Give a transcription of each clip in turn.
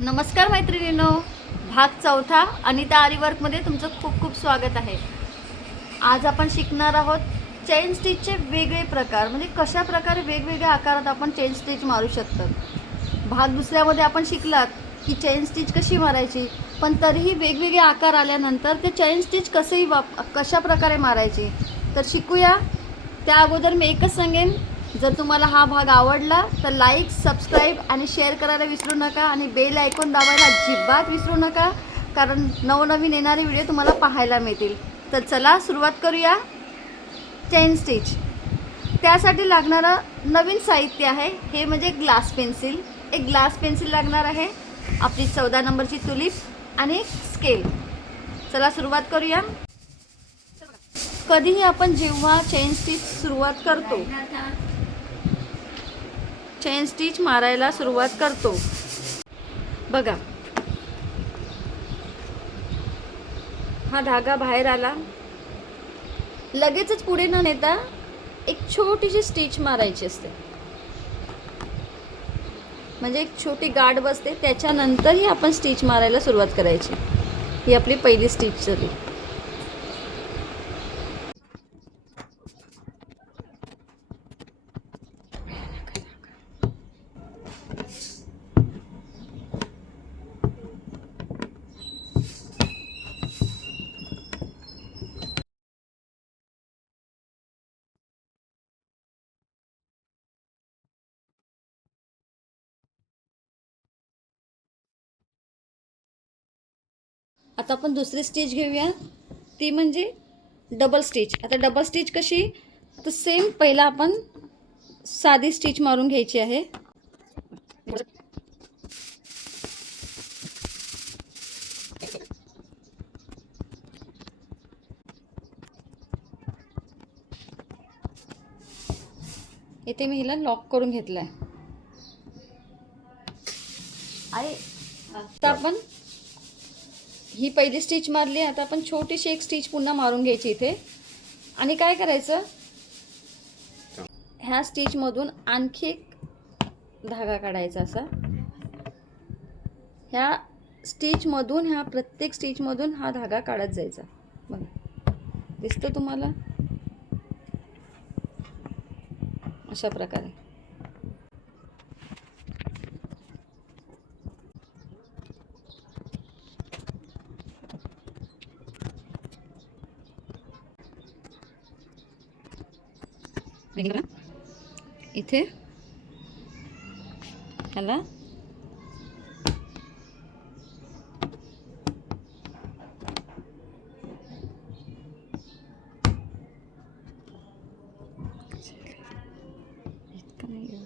नमस्कार मैत्रिणींनो. भाग चौथा अनिता आरीवर्कमध्ये तुमचं खूप खूप स्वागत आहे. आज आपण शिकणार आहोत चेन स्टिचचे वेगळे प्रकार. म्हणजे कशा प्रकारे वेगवेगळ्या आकारात आपण चेन स्टिच मारू शकतो. भाग दुसऱ्यामध्ये आपण शिकलात की चेन स्टिच कशी मारायची पण तरीही वेगवेगळे आकार आल्यानंतर ते चेन स्टिच कसंही वाप कशा प्रकारे मारायची तर शिकूया. त्या अगोदर मी एकच सांगेन जर तुम्हाला हा भाग आवडला तर लाईक सबस्क्राईब आणि शेअर करायला विसरू नका आणि बेल ऐकून दाबायला अजिबात विसरू नका कारण नवनवीन येणारे व्हिडिओ तुम्हाला पाहायला मिळतील. तर चला सुरुवात करूया. चेन स्टिच त्यासाठी लागणारं नवीन साहित्य आहे. हे म्हणजे ग्लास पेन्सिल एक ग्लास पेन्सिल लागणार आहे. आपली चौदा नंबरची तुलीप आणि स्केल चला सुरुवात करूया. कधीही आपण जेव्हा चेन स्टिच सुरुवात करतो चेन स्टिच मारायला सुरुवात करतो. बघा. हा धागा बाहेर आला. लगेचच पुढे न नेता एक छोटीशी स्टिच मारायची असते. म्हणजे एक छोटी गाठ बसते. त्याच्यानंतरही आपण स्टिच मारायला सुरुवात करायची. ही आपली पहिली स्टिच झाली. आता आपण दुसरी स्टिच घेऊया. ती म्हणजे डबल स्टिच आता डबल स्टिच कशी? तर सेम पहिला आपण साधी स्टिच मारून घ्यायची आहे. इथे मी हिला लॉक करून घेतलाय. आहे आता आपण ही पहिली स्टिच मारली आता आपण छोटीशी एक स्टिच पुन्हा मारून घ्यायची इथे. आणि काय करायचं? ह्या स्टिचमधून आणखी एक धागा काढायचा असा. ह्या स्टिचमधून ह्या प्रत्येक स्टिचमधून हा धागा काढत जायचा. बघा. दिसतं तुम्हाला? अशा प्रकारे. इथे ह्याला इतकं नाही आहे.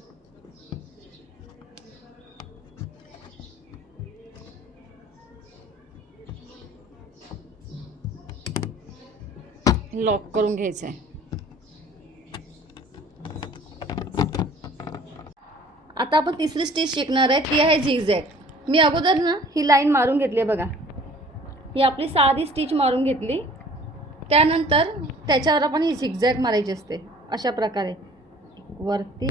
लॉक करून घ्यायचं आहे आता आपण तिसरी स्टिच शिकणार आहे. ती आहे झिगझॅग मी अगोदर ना ही लाईन मारून घेतली आहे बघा. ही आपली साधी स्टिच मारून घेतली. त्यानंतर त्याच्यावर आपण ही झिगझॅग मारायची असते. अशा प्रकारे. वरती.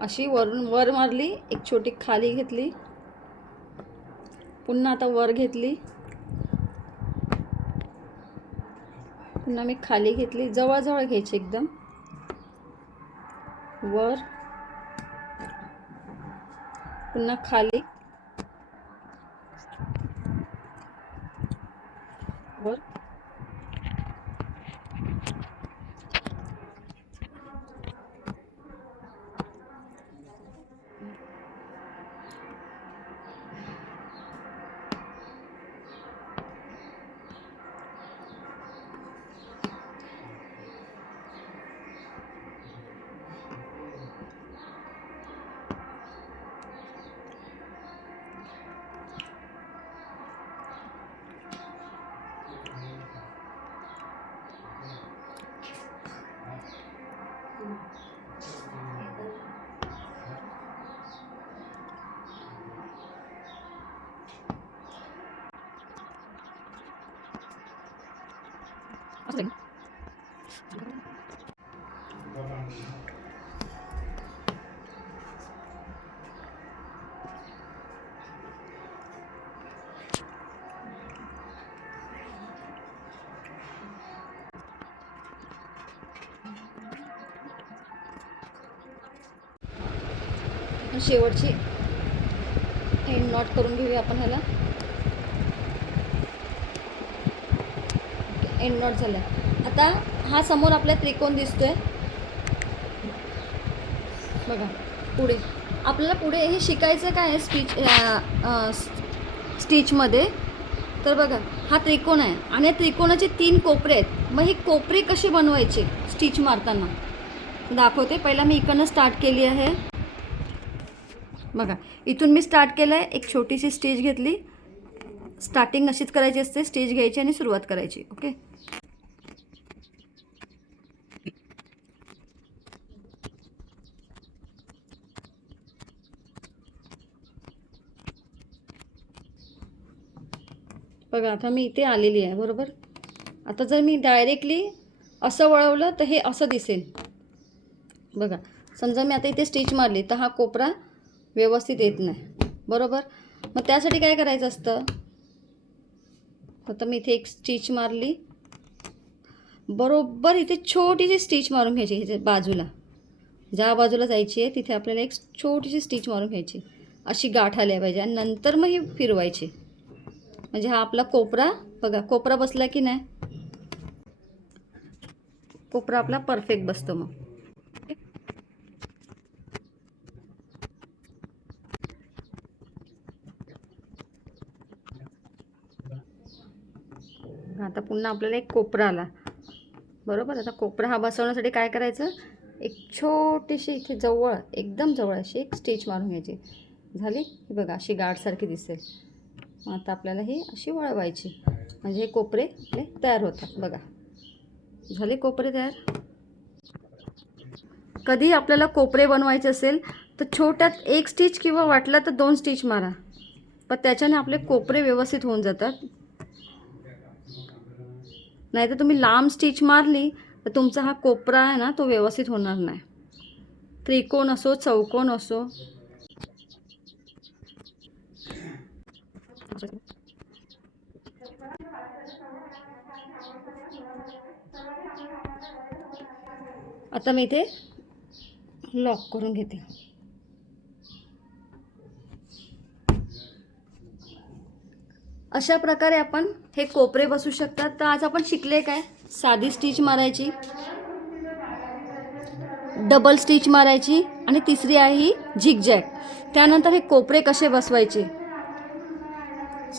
अशी वरून वर मारली. एक छोटी खाली घेतली. पुन्हा आता वर घेतली. पुन्हा मी खाली घेतली जवळजवळ घ्यायची एकदम. वर. पुन्हा खाली. शेवटची. एंड नॉट करून घेऊया आपण ह्याला. एंड नॉट झाला आता हा समोर आपला त्रिकोण दिसतोय. बघा पुढे. आपल्याला पुढे हे शिकायचं काय आहे स्पीच स्टिचमध्ये तर बघा हा त्रिकोण आहे. आणि या त्रिकोणाचे तीन कोपरे आहेत. मग हे कोपरे कसे बनवायचे? स्टिच मारताना. दाखवते. पहिला मी इकडनं स्टार्ट केली आहे. बघा इथून मी स्टार्ट केलं आहे एक छोटीशी स्टेज घेतली. स्टार्टिंग अशीच करायची असते स्टेज घ्यायची आणि सुरुवात करायची ओके बघा आता मी इथे आलेली आहे बरोबर? आता जर मी डायरेक्टली असं वळवलं तर हे असं दिसेल. बघा समजा मी आता इथे स्टिच मारली तर हा कोपरा व्यवस्थित येत नाही. बरोबर? मग त्यासाठी काय करायचं असतं? आता मी इथे एक स्टिच मारली. बरोबर इथे छोटीशी स्टिच मारून घ्यायची इथे बाजूला. ज्या बाजूला जायची आहे तिथे आपल्याला एक छोटीशी स्टिच मारून घ्यायची अशी गाठ आल्या पाहिजे आणि नंतर मग ही फिरवायची. म्हणजे हा आपला कोपरा बघा कोपरा बसला की नाही? कोपरा आपला परफेक्ट बसतो मग. आता पुन्हा आपल्याला एक कोपरा आला. बरोबर? आता कोपरा हा बसवण्यासाठी काय करायचं? एक छोटीशी इथे जवळ एकदम जवळ अशी एक स्टिच मारून घ्यायची. झाली? ही बघा अशी गाठसारखी दिसेल. मग आता आपल्याला ही अशी वळवायची. म्हणजे हे कोपरे आपले तयार होतात. बघा. झाले कोपरे तयार? कधी आपल्याला कोपरे बनवायचे असेल तर छोट्यात एक स्टिच किंवा वाटलं तर दोन स्टिच मारा. पण त्याच्याने आपले कोपरे व्यवस्थित होऊन जातात. नाही तर तुम्ही लांब स्टिच मारली तर तुमचा हा कोपरा आहे ना तो व्यवस्थित होणार नाही. त्रिकोण असो चौकोन असो. आता मी इथे लॉक करून घेते. अशा प्रकारे आपण हे कोपरे बसू शकतात. तर आज आपण शिकले काय? साधी स्टिच मारायची. डबल स्टिच मारायची. आणि तिसरी आहे ही झिगजॅग त्यानंतर हे कोपरे कसे बसवायचे?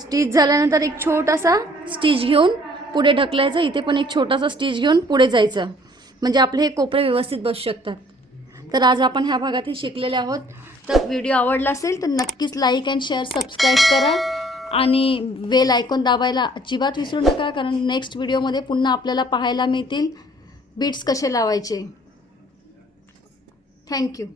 स्टिच झाल्यानंतर एक छोटासा स्टिच घेऊन पुढे ढकलायचं. इथे पण एक छोटासा स्टिच घेऊन पुढे जायचं. म्हणजे आपले हे कोपरे व्यवस्थित बसू शकतात. तर आज आपण ह्या भागात हे शिकलेले आहोत. तर व्हिडिओ आवडला असेल तर नक्कीच लाईक अँड शेअर सबस्क्राईब करा. आणि वेल आयकॉन दाबायला अजिबात विसरू नका कारण नेक्स्ट व्हिडिओमध्ये पुन्हा आपल्याला पाहायला मिळतील. बीट्स कसे लावायचे? थँक्यू